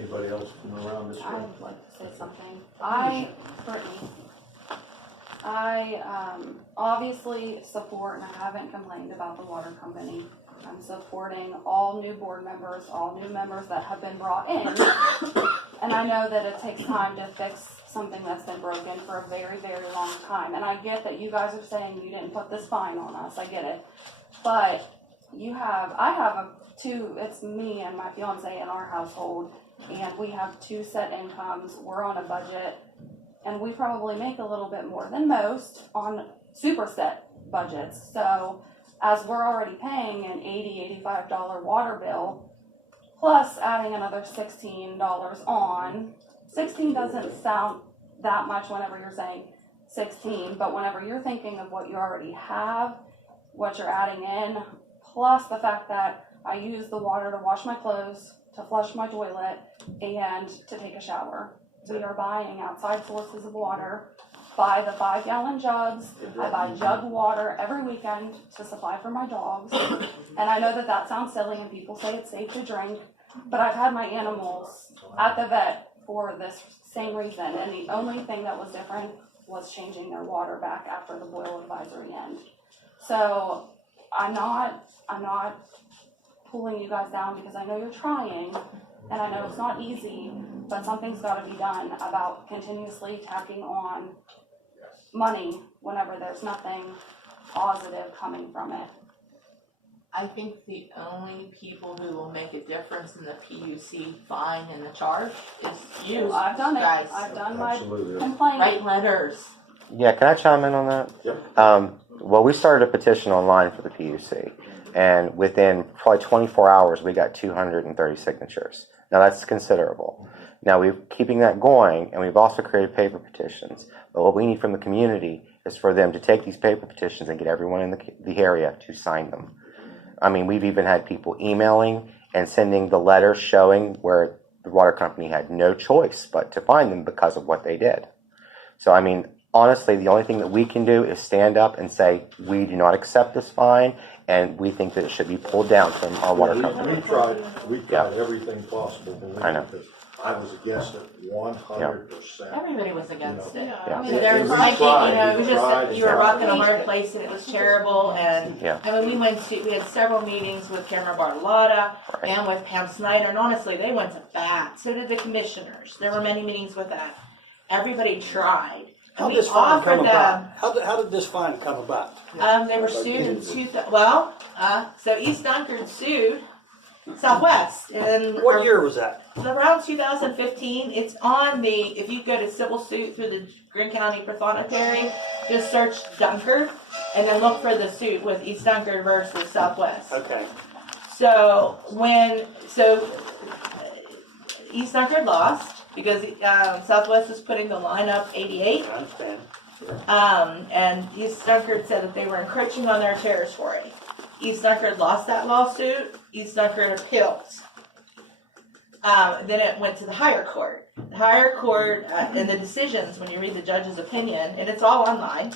Anybody else from around this way? I'd like to say something. Brittany, I obviously support, and I haven't complained about the water company. I'm supporting all new board members, all new members that have been brought in. And I know that it takes time to fix something that's been broken for a very, very long time. And I get that you guys are saying you didn't put this fine on us. I get it. But I have it's me and my fiance in our household, and we have 2 set incomes. We're on a budget, and we probably make a little bit more than most on super set budgets. So as we're already paying an $80, $85 water bill, plus adding another $16 on, 16 doesn't sound that much whenever you're saying 16, but whenever you're thinking of what you already have, what you're adding in, plus the fact that I use the water to wash my clothes, to flush my toilet, and to take a shower. We are buying outside sources of water, buy the 5-gallon jugs. I buy jug water every weekend to supply for my dogs. And I know that that sounds silly and people say it's safe to drink, but I've had my animals at the vet for this same reason. And the only thing that was different was changing their water back after the boil advisory end. So I'm not pulling you guys down because I know you're trying, and I know it's not easy, but something's got to be done about continuously tacking on money whenever there's nothing positive coming from it. I think the only people who will make a difference in the PUC fine and the charge is you. I've done it. Guys. I've done Absolutely. my complaint. Write letters. Yeah, can I chime in on that? Yep. Well, we started a petition online for the PUC, and within probably 24 hours, we got 230 signatures. Now, that's considerable. Now, we're keeping that going, and we've also created paper petitions. But what we need from the community is for them to take these paper petitions and get everyone in the area to sign them. I mean, we've even had people emailing and sending the letters showing where the water company had no choice but to fine them because of what they did. So, I mean, honestly, the only thing that we can do is stand up and say, we do not accept this fine, and we think that it should be pulled down from our water company. We tried everything possible. I know. I was against it 100%. Everybody was against it. Yeah. I mean, there was like, it was just, you were rocking a hard place and it was terrible. And I mean, we had several meetings with Cameron Bartolotta and with Pam Snyder, and honestly, they went to bat. So did the commissioners. There were many meetings with that. Everybody tried. How did this fine come about? How did this fine come about? They were sued in so East Dunkard sued Southwest. And What year was that? around 2015. It's on if you go to civil suit through the Greene County Prothonotary, just search Dunkard and then look for the suit with East Dunkard versus Southwest. Okay. So East Dunkard lost because Southwest was putting the line up 88. I understand. And East Dunkard said that they were encroaching on their territory. East Dunkard lost that lawsuit. East Dunkard appealed. Then it went to the higher court. The higher court, and the decisions, when you read the judge's opinion, and it's all online,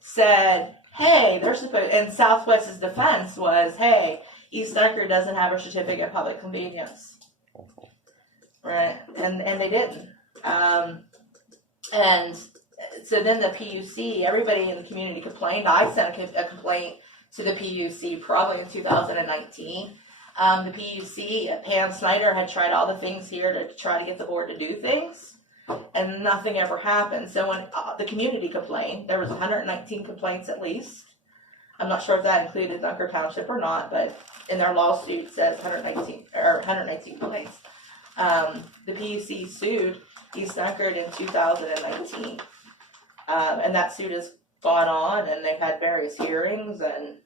said, hey, they're supposed, and Southwest's defense was, hey, East Dunkard doesn't have a certificate of public convenience. Right? And they didn't. And so then the PUC, everybody in the community complained. I sent a complaint to the PUC probably in 2019. The PUC, Pam Snyder had tried all the things here to try to get the board to do things, and nothing ever happened. So when the community complained, there was 119 complaints at least. I'm not sure if that included Dunkard Township or not, but in their lawsuit says 119 complaints. The PUC sued East Dunkard in 2019, and that suit has gone on, and they've had various hearings and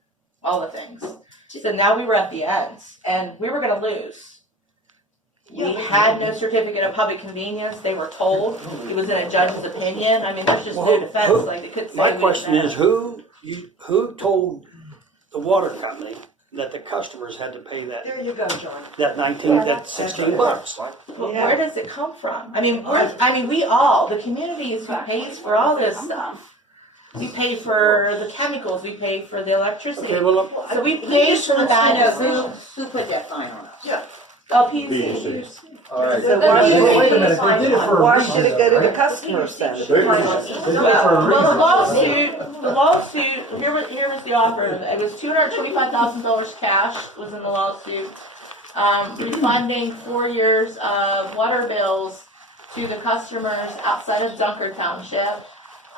all the things. So now we were at the end, and we were going to lose. We had no certificate of public convenience. They were told it was in a judge's opinion. I mean, there's just no defense. Like they could say. My question is, who told the water company that the customers had to pay that? There you go, John. That 16 bucks. Well, where does it come from? I mean, we all, the community is who pays for all this stuff. We pay for the chemicals. We pay for the electricity. Okay, well, so we pay for that. Who put that fine on us? Yeah. PUC. All right. So why should it- Wait a minute, they did it for a Why reason. should it go to the right? customers then? They did it for a Well, reason. the lawsuit, here was the offer. It was $225,000 cash was in the lawsuit. Refunding 4 years of water bills to the customers outside of Dunker Township.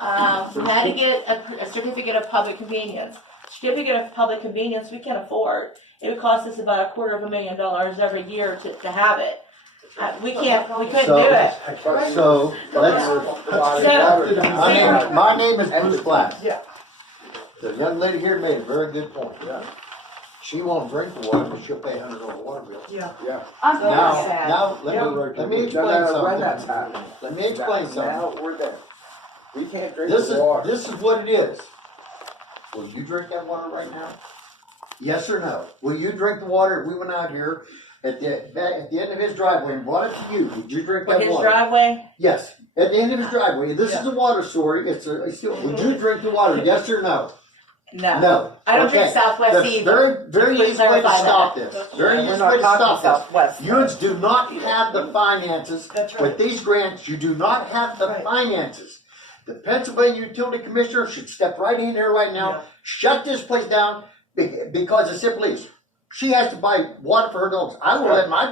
We had to get a certificate of public convenience. Certificate of public convenience we can afford. It would cost us about $250,000 every year to have it. We couldn't do it. So, my name is Bruce Black. Yeah. The young lady here made a very good point. She won't drink the water, but she'll pay $100 water bill. Yeah. I'm Now, let me explain When that's something. happening. Let me explain something. Now, we're there. We can't drink This the water. is what it is. Will you drink that water right now? Yes or no? Will you drink the water if we went out here at the end of his driveway and brought it to you? Would you drink that His water? driveway, Yes, at the end of his driveway. This is a water story. Would you drink the water? Yes or no? no. No. I don't drink Okay. Southwest That's either. very Please easy way to clarify stop that. this. Very We're easy way not to talking stop this. Southwest. You do not have the finances That's right. with these grants. You do not have the Right. finances. The Pennsylvania Utility Commissioner should step right in there right now, shut this place down because it simply is. She has to buy water for her dogs. I'm gonna let my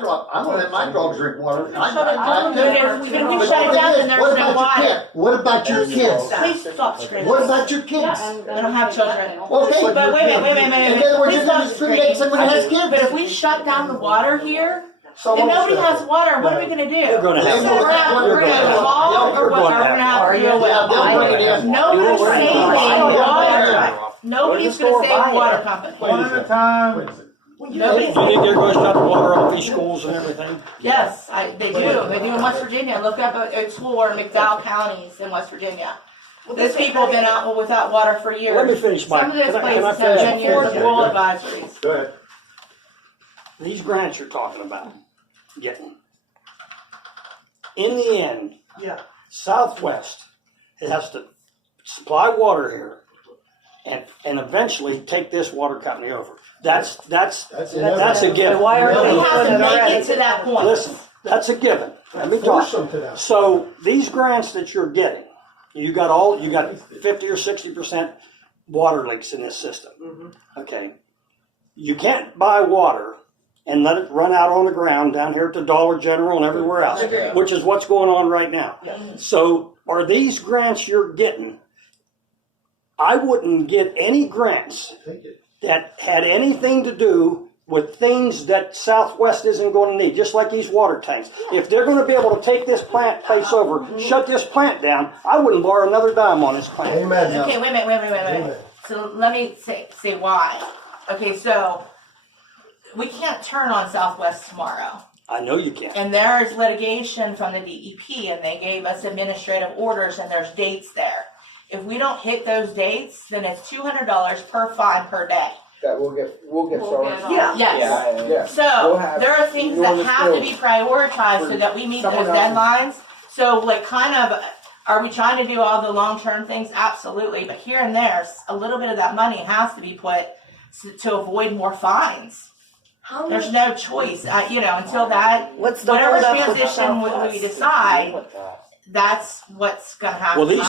dogs drink water. But if we shut it down, then there's no water. What about your kids? Please stop screaming. What about your kids? I don't have children. Okay. But wait a minute. And then we're Please just gonna stop discriminate screaming. someone who has kids. But if we shut down the water here, then nobody has water. What are we gonna do? You're gonna have We're gonna have a wall, or what? Are we gonna have to do a Yeah, well? they'll bring it in. Nobody's saving water. Nobody's gonna save the water company. One at a time. Nobody's. They're going to shut the water off these schools and everything. Yes, they do. They do in West Virginia. Look up Oak School or McDowell counties in West Virginia. Those people have been out without water for years. Let me finish, Mike. Some of those Can I places have finish? 10 years of rural advisories. Go ahead. These grants you're talking about getting. In the end, Yeah. Southwest has to supply water here and eventually take this water company over. That's a given. Why are they We have to doing it make already? it to that point. Listen, that's a given. Let me Force talk. them to that. So these grants that you're getting, you got 50 or 60% water leaks in this system. Okay. You can't buy water and let it run out on the ground down here at the Dollar General and everywhere else, which is what's going on right now. So are these grants you're getting? I wouldn't get any grants that had anything to do with things that Southwest isn't going to need, just like these water tanks. If they're going to be able to take this place over, shut this plant down, I wouldn't borrow another dime on this plant. Amen. Okay, wait a minute. So let me say why. Okay, so we can't turn on Southwest tomorrow. I know you can't. And there is litigation from the DEP, and they gave us administrative orders, and there's dates there. If we don't hit those dates, then it's $200 per fine per day. That we'll get started. Yeah. Yes. Yeah. So We'll have there are things that enormous have to bills be prioritized so that we meet those someone else. deadlines. So like kind of, are we trying to do all the long-term things? Absolutely. But here and there, a little bit of that money has to be put to avoid more fines. How There's much? no choice, until that, What's the whatever hold up with transition we Southwest? decide, that's what's gonna happen. Well, these